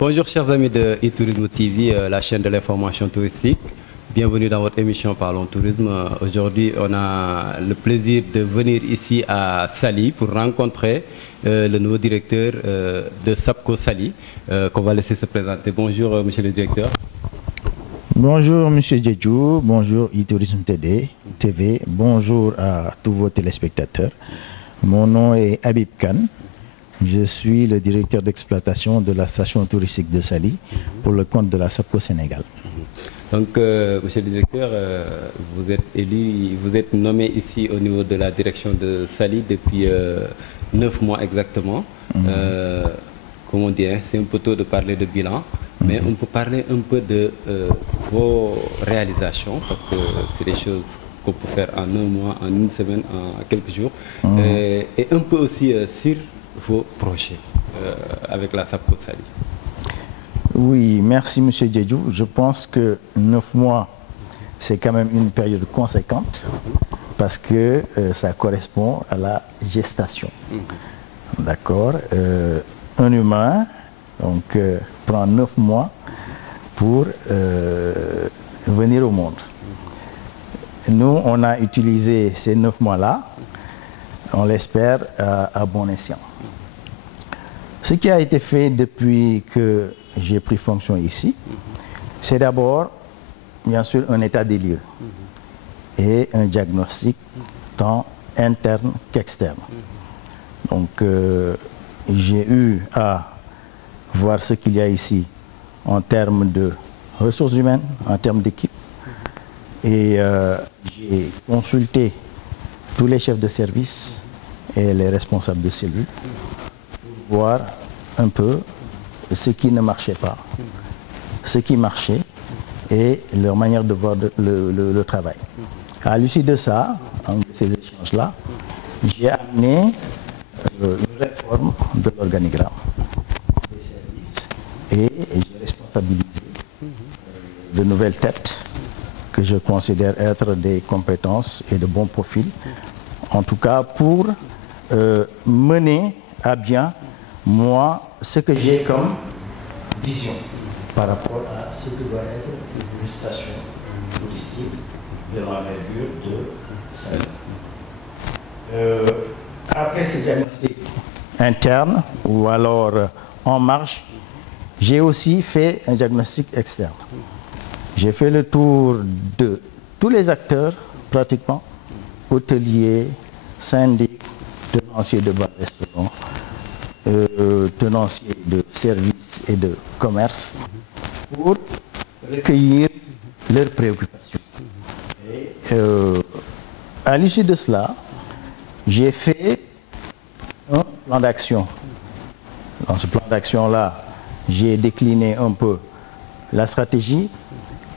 Bonjour chers amis de e-Tourisme TV, la chaîne de l'information touristique. Bienvenue dans votre émission Parlons Tourisme. Aujourd'hui, on a le plaisir de venir ici à Saly pour rencontrer le nouveau directeur de SAPCO Saly, qu'on va laisser se présenter. Bonjour monsieur le directeur. Bonjour monsieur Djedjou, bonjour e-Tourisme TV, bonjour à tous vos téléspectateurs. Mon nom est Habib Khan. Je suis le directeur d'exploitation de la station touristique de Saly pour le compte de la SAPCO Sénégal. Donc, monsieur le directeur, vous êtes élu, vous êtes nommé ici au niveau de la direction de Saly depuis 9 mois exactement. Comme on dit, hein, c'est un peu tôt de parler de bilan, mais on peut parler un peu de vos réalisations, parce que c'est des choses qu'on peut faire en un mois, en une semaine, en quelques jours, et un peu aussi sur vos projets avec la SAPCO Saly. Oui, merci monsieur Djedjou. Je pense que 9 mois, c'est quand même une période conséquente parce que ça correspond à la gestation. D'accord. Un humain donc, prend 9 mois pour venir au monde. Nous, on a utilisé ces 9 mois-là, on l'espère, à bon escient. Ce qui a été fait depuis que j'ai pris fonction ici, c'est d'abord, bien sûr, un état des lieux et un diagnostic tant interne qu'externe. Donc, j'ai eu à voir ce qu'il y a ici en termes de ressources humaines, en termes d'équipe, et j'ai consulté tous les chefs de service et les responsables de cellules pour voir un peu ce qui ne marchait pas, ce qui marchait et leur manière de voir le travail. À l'issue de ça, de ces échanges-là, j'ai amené une réforme de l'organigramme des services et j'ai responsabilisé de nouvelles têtes que je considère être des compétences et de bons profils, en tout cas pour mener à bien, moi, ce que j'ai comme vision par rapport à ce que doit être une station touristique de l'envergure de Saly. Après ce diagnostic interne ou alors en marge, j'ai aussi fait un diagnostic externe. J'ai fait le tour de tous les acteurs, pratiquement, hôteliers, syndics, tenanciers de bars-restaurants, tenanciers de services et de commerce, pour recueillir leurs préoccupations. Et, à l'issue de cela, j'ai fait un plan d'action. Dans ce plan d'action-là, j'ai décliné un peu la stratégie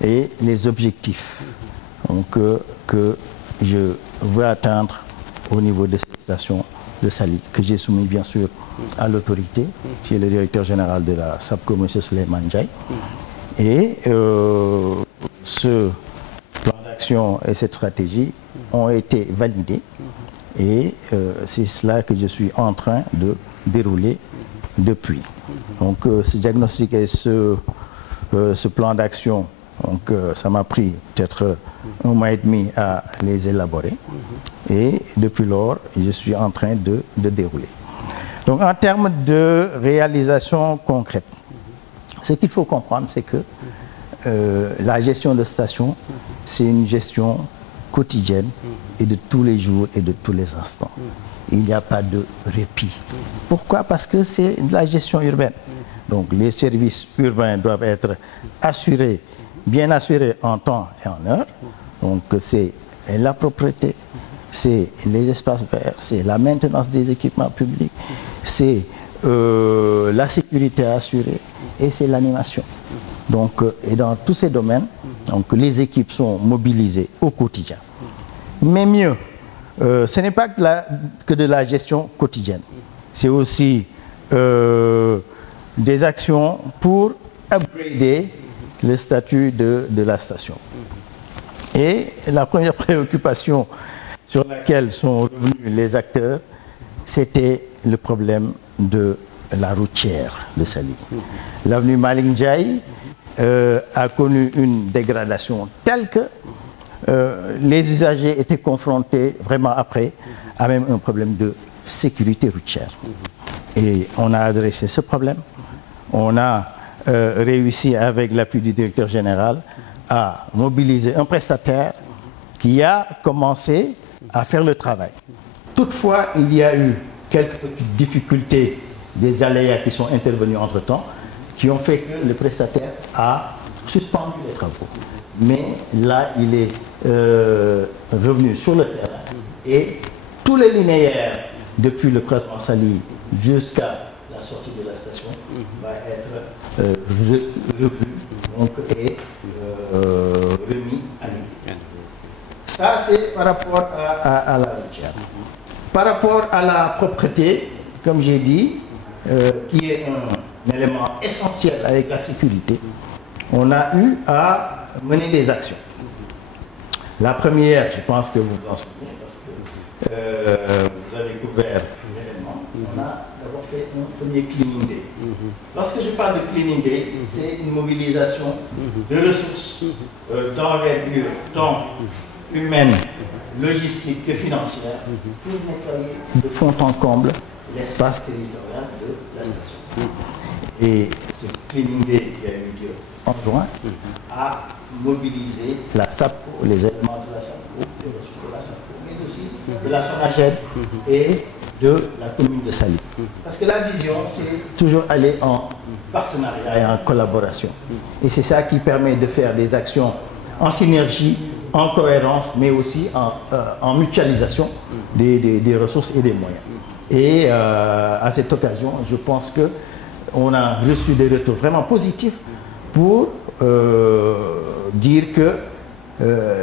et les objectifs donc, que je veux atteindre au niveau de cette station de Saly, que j'ai soumis bien sûr à l'autorité, qui est le directeur général de la SAPCO, M. Souleymane Ndiaye. Et ce plan d'action et cette stratégie ont été validés et c'est cela que je suis en train de dérouler depuis. Donc ce diagnostic et ce plan d'action, donc ça m'a pris peut-être un mois et demi à les élaborer et depuis lors je suis en train de dérouler. Donc en termes de réalisation concrète, ce qu'il faut comprendre, c'est que la gestion de station, c'est une gestion quotidienne et de tous les jours et de tous les instants. Il n'y a pas de répit. Pourquoi? Parce que c'est de la gestion urbaine. Donc les services urbains doivent être assurés, bien assurés en temps et en heure. Donc c'est la propreté, c'est les espaces verts, c'est la maintenance des équipements publics, c'est la sécurité assurée et c'est l'animation. Donc, et dans tous ces domaines, donc, les équipes sont mobilisées au quotidien. Mais mieux, ce n'est pas que de la gestion quotidienne. C'est aussi des actions pour upgrader le statut de la station. Et la première préoccupation sur laquelle sont revenus les acteurs, c'était le problème de la routière de Saly. L'avenue Malick Ndiaye a connu une dégradation telle que les usagers étaient confrontés vraiment après à même un problème de sécurité routière. Et on a adressé ce problème. On a réussi avec l'appui du directeur général à mobiliser un prestataire qui a commencé à faire le travail. Toutefois, il y a eu quelques petites difficultés, des aléas qui sont intervenus entre-temps, qui ont fait que le prestataire a suspendu les travaux. Mais là, il est revenu sur le terrain et tous les linéaires, depuis le croisement Saly jusqu'à la sortie de la station, va être revu donc, et remis à niveau. Ça, c'est par rapport à la routière. Par rapport à la propreté, comme j'ai dit, qui est un élément essentiel avec la sécurité, on a eu à mener des actions. La première, je pense que vous vous en souvenez, parce que vous avez couvert l'événement, on a d'abord fait un premier cleaning day. Lorsque je parle de cleaning day, c'est une mobilisation de ressources d'envergure, tant humaine, logistique que financière, pour nettoyer de fond en comble l'espace territorial de la station. Et ce cleaning day qui a eu lieu en juin a mobilisé la SAPCO, les éléments de la SAPCO, les ressources de la SAPCO, mais aussi de la SONAGED et de la commune de Saly. Parce que la vision, c'est toujours aller en partenariat et en collaboration. Et c'est ça qui permet de faire des actions en synergie, en cohérence, mais aussi en mutualisation des ressources et des moyens. Et à cette occasion, je pense qu'on a reçu des retours vraiment positifs pour dire que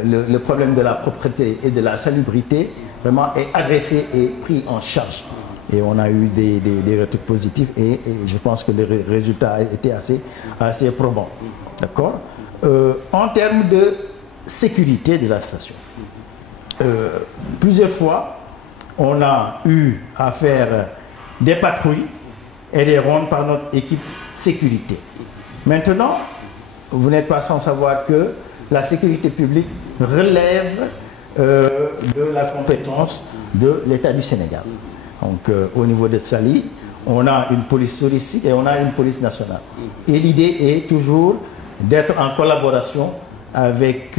le problème de la propreté et de la salubrité vraiment est adressé et pris en charge. Et on a eu des retours positifs et je pense que les résultats étaient assez probants. D'accord ? En termes de sécurité de la station, plusieurs fois, on a eu à faire des patrouilles et des rondes par notre équipe sécurité. Maintenant, vous n'êtes pas sans savoir que la sécurité publique relève de la compétence de l'État du Sénégal. Donc, au niveau de Saly, on a une police touristique et on a une police nationale. Et l'idée est toujours d'être en collaboration avec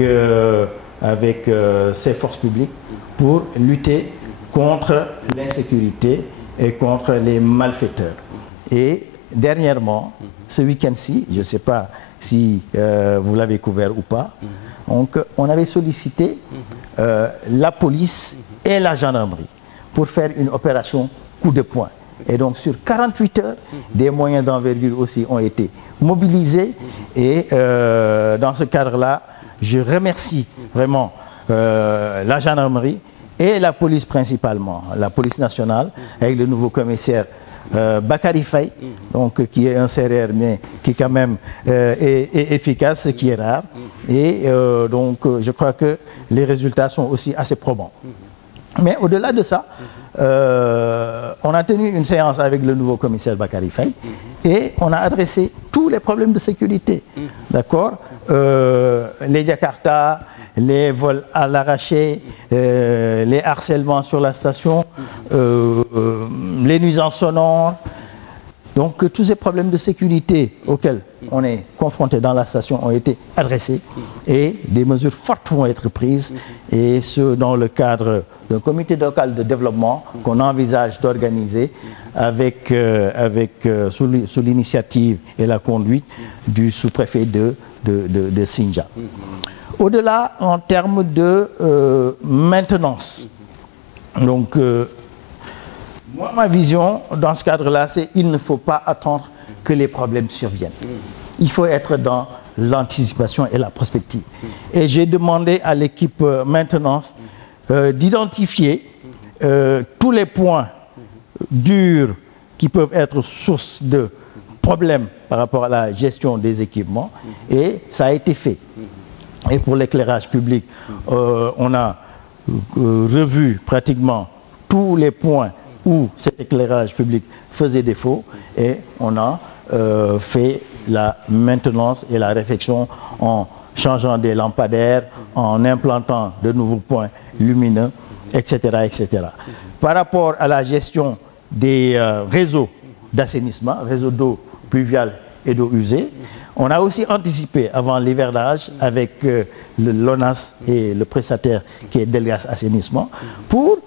ces forces publiques pour lutter contre l'insécurité et contre les malfaiteurs. Et dernièrement, ce week-end-ci, je ne sais pas si vous l'avez couvert ou pas, donc on avait sollicité la police et la gendarmerie pour faire une opération coup de poing. Et donc sur 48 heures, des moyens d'envergure aussi ont été mobilisés. Et dans ce cadre-là, je remercie vraiment la gendarmerie et la police principalement, la police nationale, avec le nouveau commissaire Bakary Faye, donc, qui est un CRR, mais qui quand même est efficace, ce qui est rare. Et donc je crois que les résultats sont aussi assez probants. Mais au-delà de ça, on a tenu une séance avec le nouveau commissaire Bakary Faye et on a adressé tous les problèmes de sécurité. D'accord ? Les Jakarta, les vols à l'arraché, les harcèlements sur la station, les nuisances sonores. Donc tous ces problèmes de sécurité auxquels on est confronté dans la station ont été adressés et des mesures fortes vont être prises, et ce dans le cadre d'un comité local de développement qu'on envisage d'organiser avec, sous l'initiative et la conduite du sous-préfet de Sindia. Au-delà, en termes de maintenance, donc moi, ma vision dans ce cadre-là, c'est qu'il ne faut pas attendre que les problèmes surviennent. Il faut être dans l'anticipation et la prospective. Et j'ai demandé à l'équipe maintenance d'identifier tous les points durs qui peuvent être source de problèmes par rapport à la gestion des équipements, et ça a été fait. Et pour l'éclairage public, on a revu pratiquement tous les points où cet éclairage public faisait défaut et on a fait la maintenance et la réfection en changeant des lampadaires, en implantant de nouveaux points lumineux, etc., etc. Par rapport à la gestion des réseaux d'assainissement, réseaux d'eau pluviale et d'eau usée, on a aussi anticipé avant l'hivernage avec l'ONAS et le prestataire qui est Delgas Assainissement pour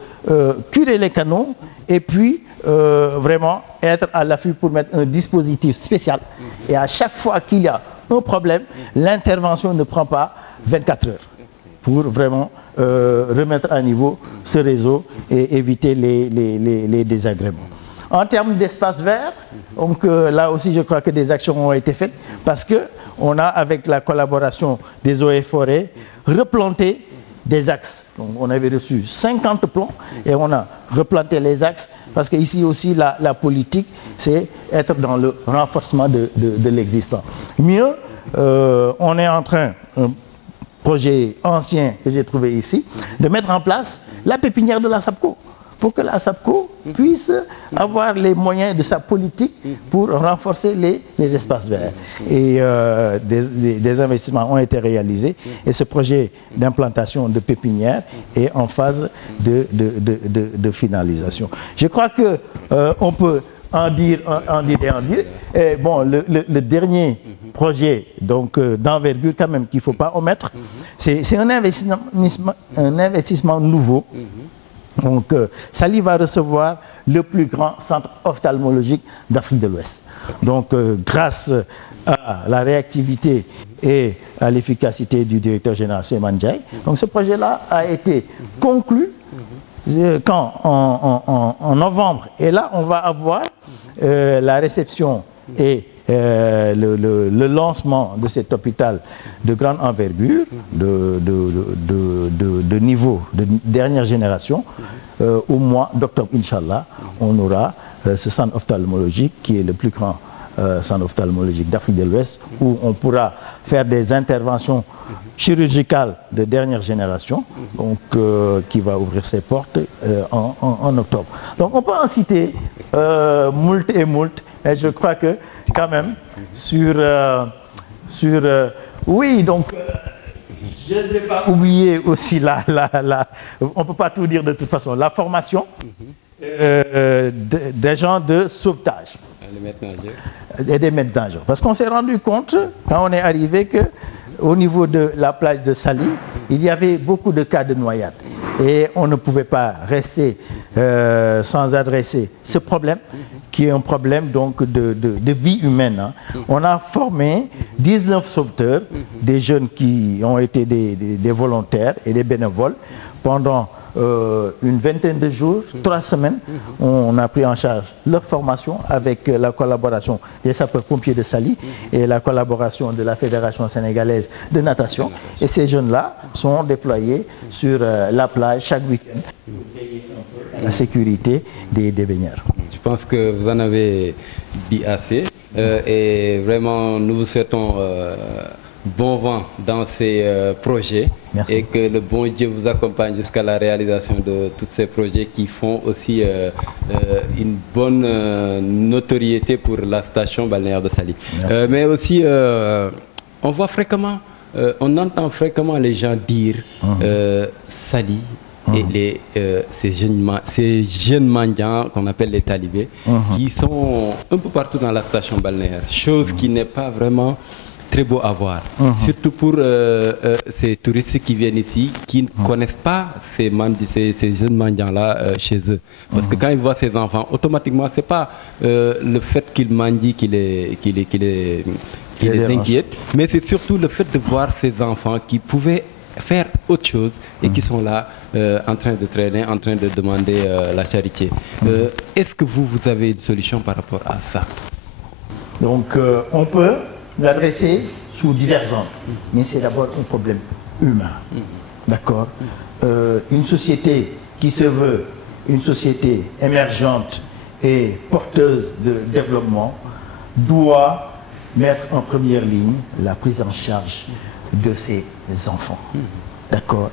curer les canaux et puis vraiment être à l'affût pour mettre un dispositif spécial. Et à chaque fois qu'il y a un problème, l'intervention ne prend pas 24 heures pour vraiment remettre à niveau ce réseau et éviter les désagréments. En termes d'espace vert, donc là aussi je crois que des actions ont été faites parce que on a avec la collaboration des eaux et forêts replanté des axes. Donc on avait reçu 50 plans et on a replanté les axes parce que ici aussi la politique c'est être dans le renforcement de l'existant. Mieux, on est en train, un projet ancien que j'ai trouvé ici, de mettre en place la pépinière de la SAPCO, pour que la SAPCO puisse avoir les moyens de sa politique pour renforcer les espaces verts. Et des investissements ont été réalisés et ce projet d'implantation de pépinière est en phase de finalisation. Je crois que on peut en dire. Et bon, le dernier projet donc d'envergure quand même qu'il ne faut pas omettre, c'est un investissement nouveau. Donc, Saly va recevoir le plus grand centre ophtalmologique d'Afrique de l'Ouest. Donc, grâce à la réactivité et à l'efficacité du directeur général Souleymane Ndiaye, donc ce projet-là a été conclu en novembre. Et là, on va avoir la réception et le lancement de cet hôpital de grande envergure, de niveau de dernière génération. Au mois d'octobre, Inch'Allah, on aura ce centre ophtalmologique qui est le plus grand centre ophtalmologique d'Afrique de l'Ouest, où on pourra faire des interventions chirurgicales de dernière génération, donc qui va ouvrir ses portes en octobre. Donc on peut en citer moult et moult, mais je crois que quand même oui, donc je ne vais pas oublier aussi on ne peut pas tout dire de toute façon, la formation des gens de sauvetage et des maîtres nageurs. Parce qu'on s'est rendu compte, quand on est arrivé, qu'au niveau de la plage de Saly, il y avait beaucoup de cas de noyade. Et on ne pouvait pas rester sans adresser ce problème, qui est un problème donc de vie humaine. Hein. On a formé 19 sauveteurs, des jeunes qui ont été des volontaires et des bénévoles pendant une vingtaine de jours, 3 semaines. On a pris en charge leur formation avec la collaboration des sapeurs-pompiers de Saly et la collaboration de la Fédération sénégalaise de natation. Et ces jeunes-là sont déployés sur la plage chaque week-end pour veiller un peu à la sécurité des baigneurs. Je pense que vous en avez dit assez et vraiment nous vous souhaitons bon vent dans ces projets. Merci. Et que le bon Dieu vous accompagne jusqu'à la réalisation de tous ces projets qui font aussi une bonne notoriété pour la station balnéaire de Saly. Mais aussi, on voit fréquemment, on entend fréquemment les gens dire Saly et ces jeunes mendiants qu'on appelle les talibés, qui sont un peu partout dans la station balnéaire, chose qui n'est pas vraiment très beau à voir, surtout pour ces touristes qui viennent ici, qui ne connaissent pas ces jeunes mendiants-là chez eux. Parce que quand ils voient ces enfants, automatiquement, ce n'est pas le fait qu'ils mendient qui les inquiète, mais c'est surtout le fait de voir ces enfants qui pouvaient faire autre chose et qui sont là en train de traîner, en train de demander la charité. Est-ce que vous avez une solution par rapport à ça? Donc, on peut l'adresser sous divers angles, mais c'est d'abord un problème humain. D'accord? Une société qui se veut une société émergente et porteuse de développement doit mettre en première ligne la prise en charge de ses enfants. D'accord?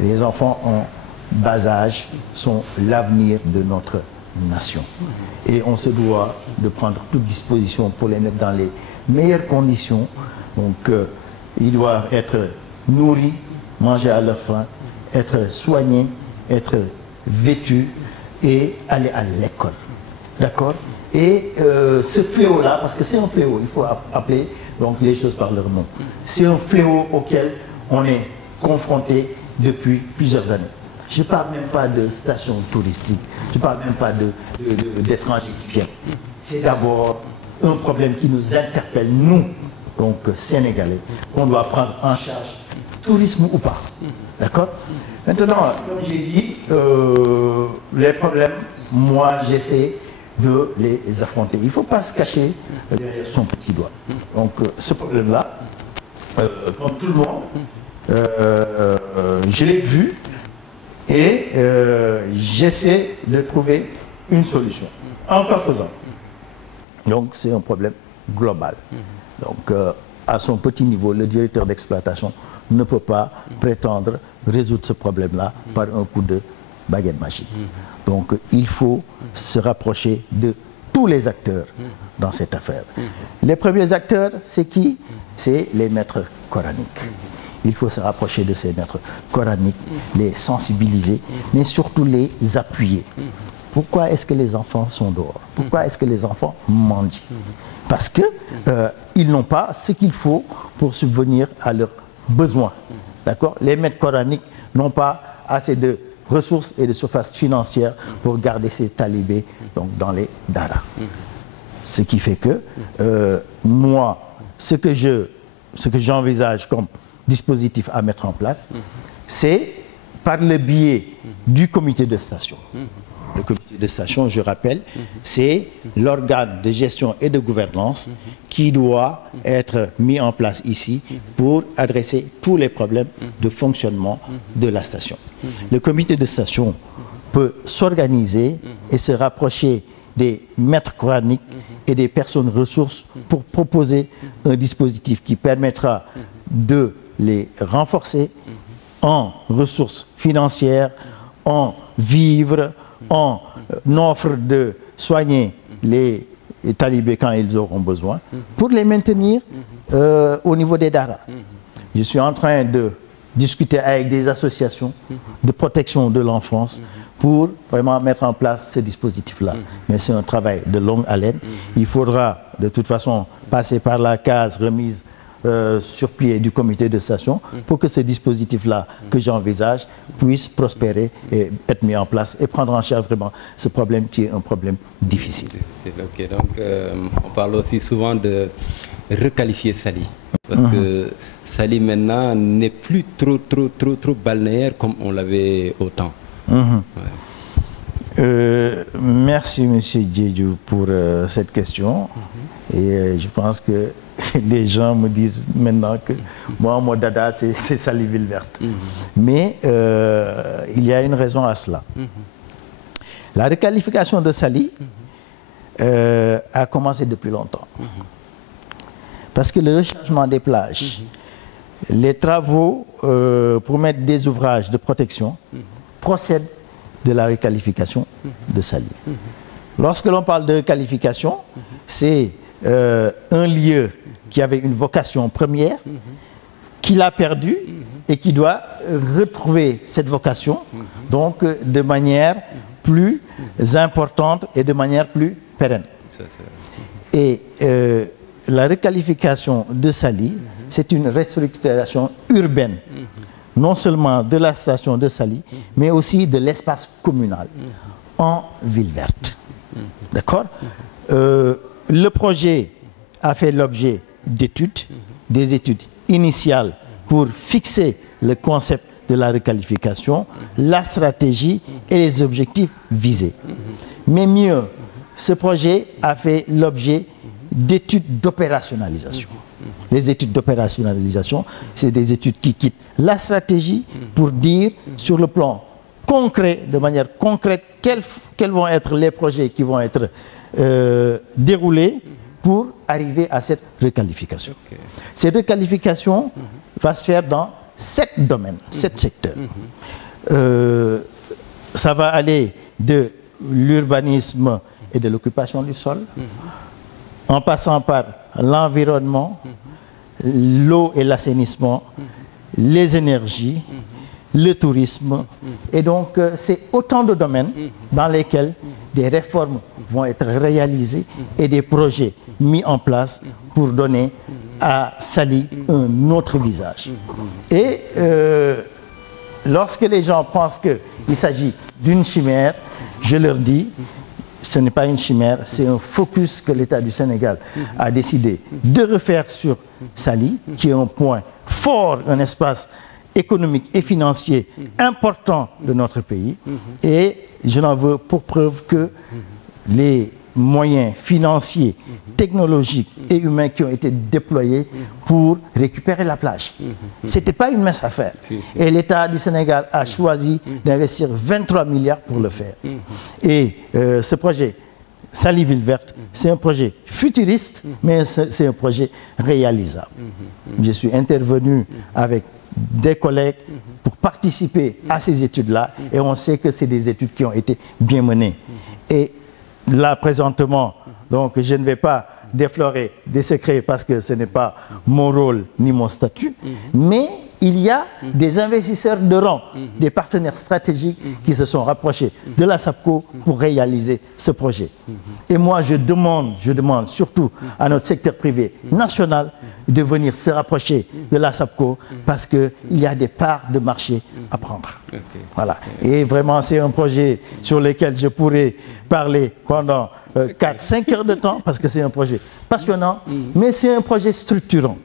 Les enfants en bas âge sont l'avenir de notre nation. Et on se doit de prendre toute disposition pour les mettre dans les meilleures conditions. Donc, ils doivent être nourris, manger à leur faim, être soignés, être vêtus et aller à l'école. D'accord? Et ce fléau-là, parce que c'est un fléau, il faut appeler donc, les choses par leur nom. C'est un fléau auquel on est confronté depuis plusieurs années. Je ne parle même pas de stations touristiques, je ne parle même pas d'étrangers qui viennent. C'est d'abord un problème qui nous interpelle, nous, donc Sénégalais, qu'on doit prendre en charge, tourisme ou pas. D'accord? Maintenant, comme j'ai dit, les problèmes, moi, j'essaie de les affronter. Il ne faut pas se cacher derrière son petit doigt. Donc, ce problème-là, comme tout le monde, je l'ai vu et j'essaie de trouver une solution. En quoi faisant? Donc, c'est un problème global. Donc, à son petit niveau, le directeur d'exploitation ne peut pas prétendre résoudre ce problème-là par un coup de baguette magique. Donc, il faut se rapprocher de tous les acteurs dans cette affaire. Les premiers acteurs, c'est qui? C'est les maîtres coraniques. Il faut se rapprocher de ces maîtres coraniques, les sensibiliser, mais surtout les appuyer. Pourquoi est-ce que les enfants sont dehors? Pourquoi est-ce que les enfants mendient? Parce qu'ils n'ont pas ce qu'il faut pour subvenir à leurs besoins. D'accord? Les maîtres coraniques n'ont pas assez de ressources et de surface financière pour garder ces talibés donc, dans les daras. Ce qui fait que moi, ce que j'envisage comme dispositif à mettre en place, c'est par le biais du comité de station. Le comité de station, je rappelle, c'est l'organe de gestion et de gouvernance qui doit être mis en place ici pour adresser tous les problèmes de fonctionnement de la station. Le comité de station peut s'organiser et se rapprocher des maîtres coraniques et des personnes ressources pour proposer un dispositif qui permettra de les renforcer en ressources financières, en vivres, en offre de soigner les talibés quand ils auront besoin, pour les maintenir au niveau des daras. Je suis en train de discuter avec des associations de protection de l'enfance pour vraiment mettre en place ce dispositif-là. Mais c'est un travail de longue haleine. Il faudra de toute façon passer par la case remise sur pied du comité de station pour que ce dispositif-là que j'envisage puisse prospérer et être mis en place et prendre en charge vraiment ce problème qui est un problème difficile. Ok, donc on parle aussi souvent de requalifier Saly. Parce que Saly maintenant n'est plus trop balnéaire comme on l'avait autant. Merci M. Diédhiou pour cette question. Et je pense que les gens me disent maintenant que moi, mon dada, c'est Saly Ville Verte. Mais il y a une raison à cela. La requalification de Saly a commencé depuis longtemps. Parce que le rechargement des plages, les travaux pour mettre des ouvrages de protection procèdent de la requalification de Saly. Lorsque l'on parle de requalification, c'est un lieu qui avait une vocation première, qu'il a perdue et qui doit retrouver cette vocation, donc de manière plus importante et de manière plus pérenne. Et la requalification de Saly, c'est une restructuration urbaine, non seulement de la station de Saly, mais aussi de l'espace communal en ville verte. D'accord? Le projet a fait l'objet d'études, des études initiales pour fixer le concept de la requalification, la stratégie et les objectifs visés. Mais mieux, ce projet a fait l'objet d'études d'opérationnalisation. Les études d'opérationnalisation, c'est des études qui quittent la stratégie pour dire sur le plan concret, de manière concrète, quels vont être les projets qui vont être déroulés pour arriver à cette requalification. Cette requalification va se faire dans 7 domaines, 7 secteurs. Ça va aller de l'urbanisme et de l'occupation du sol, en passant par l'environnement, l'eau et l'assainissement, les énergies, le tourisme. Et donc, c'est autant de domaines dans lesquels des réformes vont être réalisées et des projets mis en place pour donner à Saly un autre visage. Et lorsque les gens pensent qu'il s'agit d'une chimère, je leur dis, ce n'est pas une chimère, c'est un focus que l'État du Sénégal a décidé de refaire sur Saly, qui est un point fort, un espace économique et financier important de notre pays. Et je n'en veux pour preuve que les moyens financiers, technologiques et humains qui ont été déployés pour récupérer la plage. Ce n'était pas une mince affaire. Et l'État du Sénégal a choisi d'investir 23 milliards pour le faire. Et ce projet, Saly Ville Verte, c'est un projet futuriste, mais c'est un projet réalisable. Je suis intervenu avec des collègues pour participer à ces études-là et on sait que c'est des études qui ont été bien menées. Et là, présentement, donc je ne vais pas déflorer des secrets parce que ce n'est pas mon rôle ni mon statut, mais il y a des investisseurs de rang, des partenaires stratégiques qui se sont rapprochés de la SAPCO pour réaliser ce projet. Et moi, je demande surtout à notre secteur privé national de venir se rapprocher de la SAPCO parce qu'il y a des parts de marché à prendre. Voilà. Et vraiment, c'est un projet sur lequel je pourrais parler pendant 4-5 heures de temps parce que c'est un projet passionnant, mais c'est un projet structurant.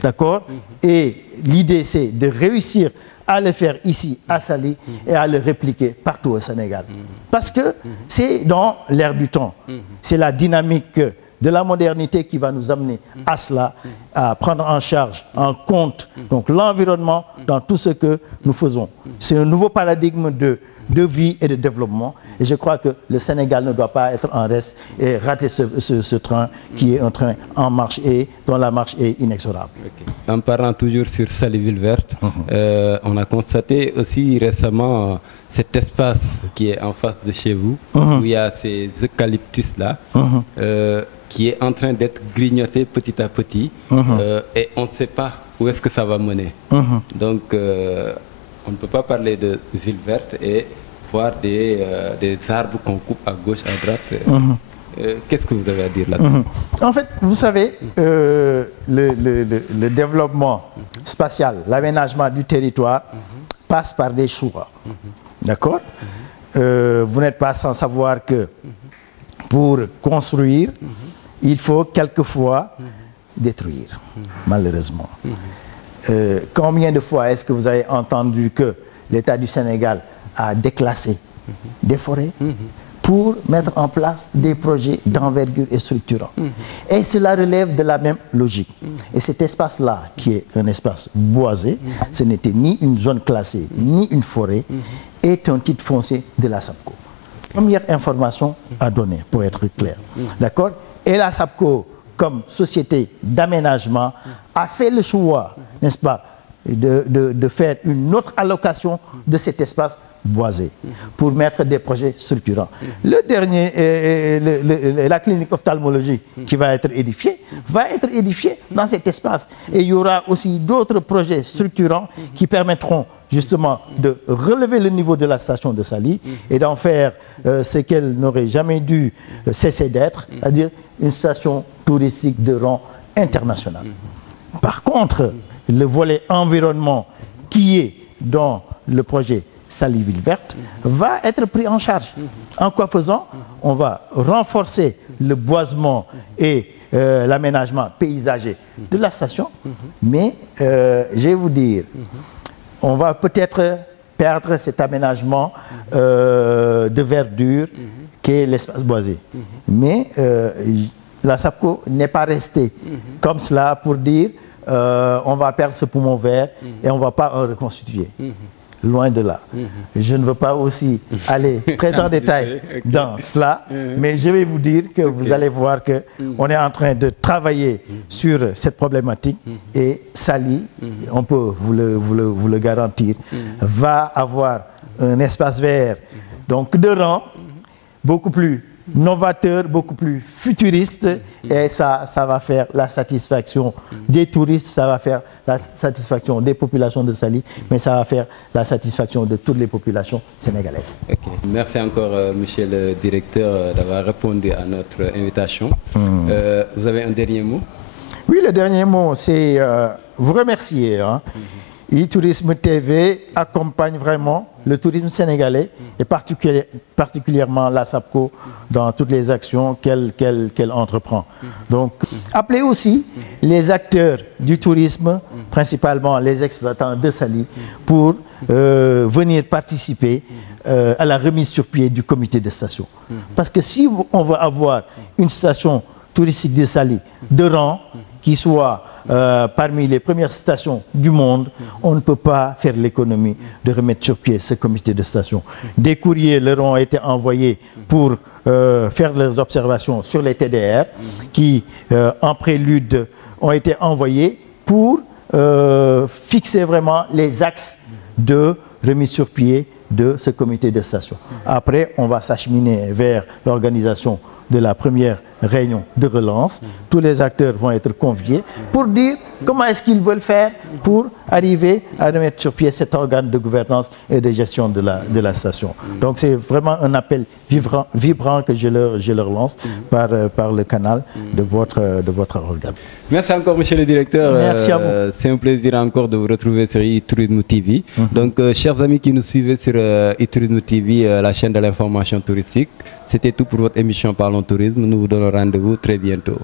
D'accord? Et l'idée, c'est de réussir à le faire ici, à Saly, et à le répliquer partout au Sénégal. Parce que c'est dans l'air du temps. C'est la dynamique de la modernité qui va nous amener à cela, à prendre en charge, en compte, donc l'environnement dans tout ce que nous faisons. C'est un nouveau paradigme de vie et de développement. Et je crois que le Sénégal ne doit pas être en reste et rater ce train qui est un train en marche et dont la marche est inexorable. En parlant toujours sur Saly Ville Verte, on a constaté aussi récemment cet espace qui est en face de chez vous, où il y a ces eucalyptus-là, qui est en train d'être grignoté petit à petit, et on ne sait pas où est-ce que ça va mener. Donc, on ne peut pas parler de ville verte et voir des arbres qu'on coupe à gauche, à droite. Qu'est-ce que vous avez à dire là-dessus? En fait, vous savez, le développement spatial, l'aménagement du territoire passe par des choix. D'accord? Vous n'êtes pas sans savoir que pour construire, il faut quelquefois détruire, malheureusement. Combien de fois est-ce que vous avez entendu que l'État du Sénégal a déclassé des forêts pour mettre en place des projets d'envergure et structurants? Et cela relève de la même logique. Et cet espace-là, qui est un espace boisé, ce n'était ni une zone classée, ni une forêt, est un titre foncier de la SAPCO. Première information à donner, pour être clair. D'accord? Et la SAPCO, comme société d'aménagement, a fait le choix, n'est-ce pas, de faire une autre allocation de cet espace boisé pour mettre des projets structurants. Le dernier, la clinique ophtalmologie qui va être édifiée dans cet espace. Et il y aura aussi d'autres projets structurants qui permettront justement de relever le niveau de la station de Saly et d'en faire ce qu'elle n'aurait jamais dû cesser d'être, c'est-à-dire une station touristique de rang international. Par contre, le volet environnement qui est dans le projet Saly Ville Verte va être pris en charge. En quoi faisant? On va renforcer le boisement et l'aménagement paysager de la station, mais je vais vous dire, on va peut-être perdre cet aménagement de verdure qu'est l'espace boisé. Mais la SAPCO n'est pas restée comme cela pour dire on va perdre ce poumon vert et on ne va pas en reconstituer. Loin de là. Je ne veux pas aussi aller très en détail dans cela, mais je vais vous dire que vous allez voir qu'on est en train de travailler sur cette problématique et Saly, on peut vous le garantir, va avoir un espace vert donc de rang beaucoup plus novateur, beaucoup plus futuriste, et ça va faire la satisfaction des touristes, ça va faire la satisfaction des populations de Saly, mais ça va faire la satisfaction de toutes les populations sénégalaises. Okay. Merci encore, monsieur le directeur, d'avoir répondu à notre invitation. Vous avez un dernier mot? Oui, le dernier mot, c'est vous remercier. Hein. E-Tourisme TV accompagne vraiment le tourisme sénégalais et particulièrement la SAPCO dans toutes les actions qu'elle entreprend. Donc, appelez aussi les acteurs du tourisme, principalement les exploitants de Saly, pour venir participer à la remise sur pied du comité de station. Parce que si on veut avoir une station touristique de Saly de rang, qui soit parmi les premières stations du monde, on ne peut pas faire l'économie de remettre sur pied ce comité de station. Des courriers leur ont été envoyés pour faire leurs observations sur les TDR, qui en prélude ont été envoyés pour fixer vraiment les axes de remise sur pied de ce comité de station. Après, on va s'acheminer vers l'organisation de la première réunion de relance. Tous les acteurs vont être conviés pour dire comment est-ce qu'ils veulent faire pour arriver à remettre sur pied cet organe de gouvernance et de gestion de la station. Donc c'est vraiment un appel vibrant que je leur lance par le canal de votre organe. Merci encore, monsieur le directeur. Merci à vous. C'est un plaisir encore de vous retrouver sur e-Tourisme TV. Donc, chers amis qui nous suivez sur e-Tourisme TV, la chaîne de l'information touristique, c'était tout pour votre émission Parlons Tourisme. Nous vous donnons rendez-vous très bientôt.